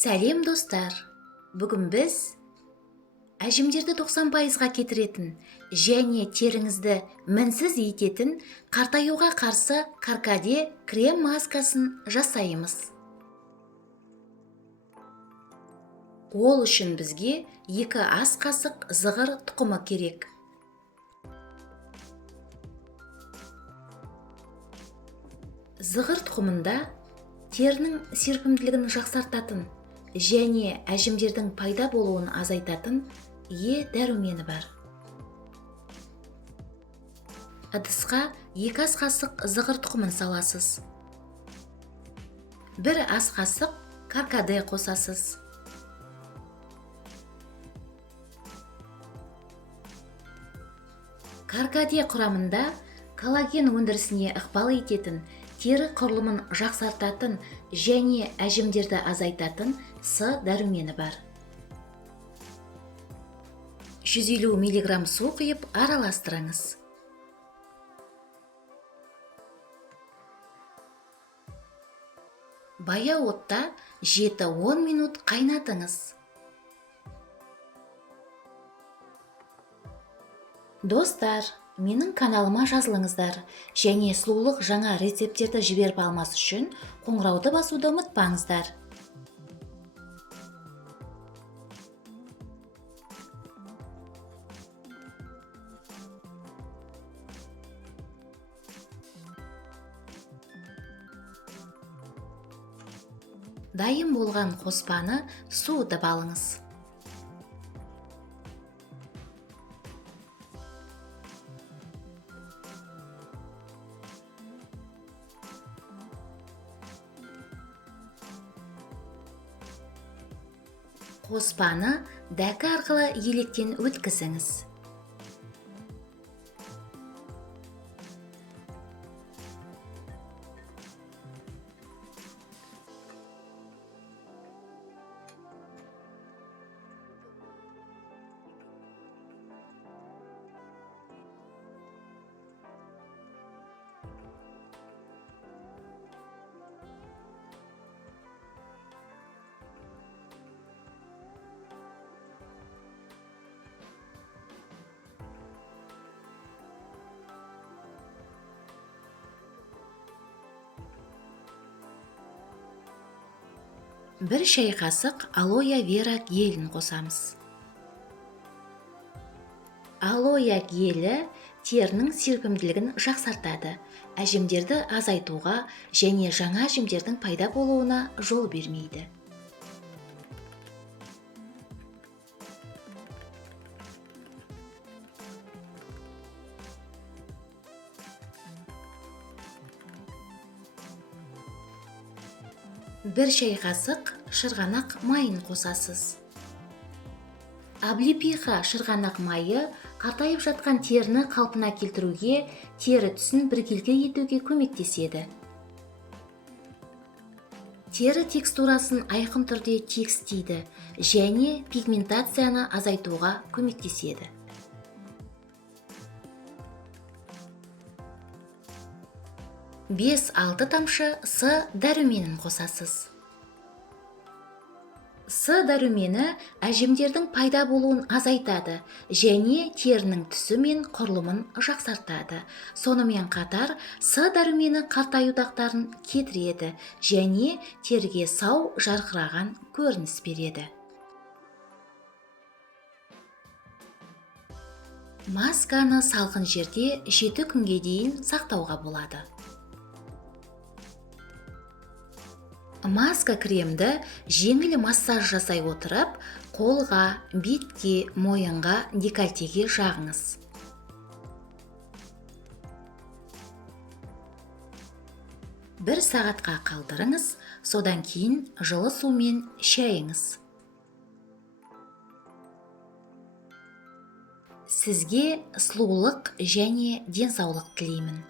Сәлем достар! Бүгін біз әжімдерді 90%-ға кетіретін және теріңізді мінсіз ететін қартаюға қарсы каркаде крем маскасын жасаймыз. Ол үшін бізге 2 ас қасық зығыр тұқымы керек. Зығыр тұқымында терінің серпімділігін жақсартатын және әжімдердің пайда болуын азайтатын Е дәрумені бар. Ыдысқа 2 ас қасық зығыр тұқымын саласыз. 1 ас қасық каркаде қосасыз. Каркаде құрамында коллаген өндірісіне ықпал ететін, тері құрылымын жақсартатын және әжімдерді азайтатын С дәрумені бар. 150 мг су құйып араластырыңыз. Баяу отта 7-10 минут қайнатыңыз. Достар, менің каналыма жазылыңыздар және сұлулық жаңа рецепттерді жіберіп алмас үшін қоңырауды басуды ұмытпаңыздар. Дайын болған қоспаны суытып алыңыз. Қоспаны дәкі арқылы електен өткізіңіз. Бір шай қасық алоэ вера гелін қосамыз. Алоэ гелі терінің серпімділігін жақсартады, әжімдерді азайтуға және жаңа әжімдердің пайда болуына жол бермейді. Бір шай қасық шырғанақ майын қосасыз. Облепиха шырғанақ майы қартайып жатқан теріні қалпына келтіруге, тері түсін біркелкі етуге көмектеседі. Тері текстурасын айқын түрде тегістейді және пигментацияны азайтуға көмектеседі. 5-6 тамшы С дәруменін қосасыз. С дәрумені әжімдердің пайда болуын азайтады және терінің түсі мен құрылымын жақсартады. Сонымен қатар, С дәрумені қартаю дақтарын кетіреді және теріге сау, жарқыраған көрініс береді. Масканы салқын жерде 7 күнге дейін сақтауға болады. Маска кремді жеңіл массаж жасай отырып, қолға, бетке, мойынға, декольтеге жағыңыз. Бір сағатқа қалдырыңыз, содан кейін жылы сумен шайыңыз. Сізге сұлулық және денсаулық тілеймін.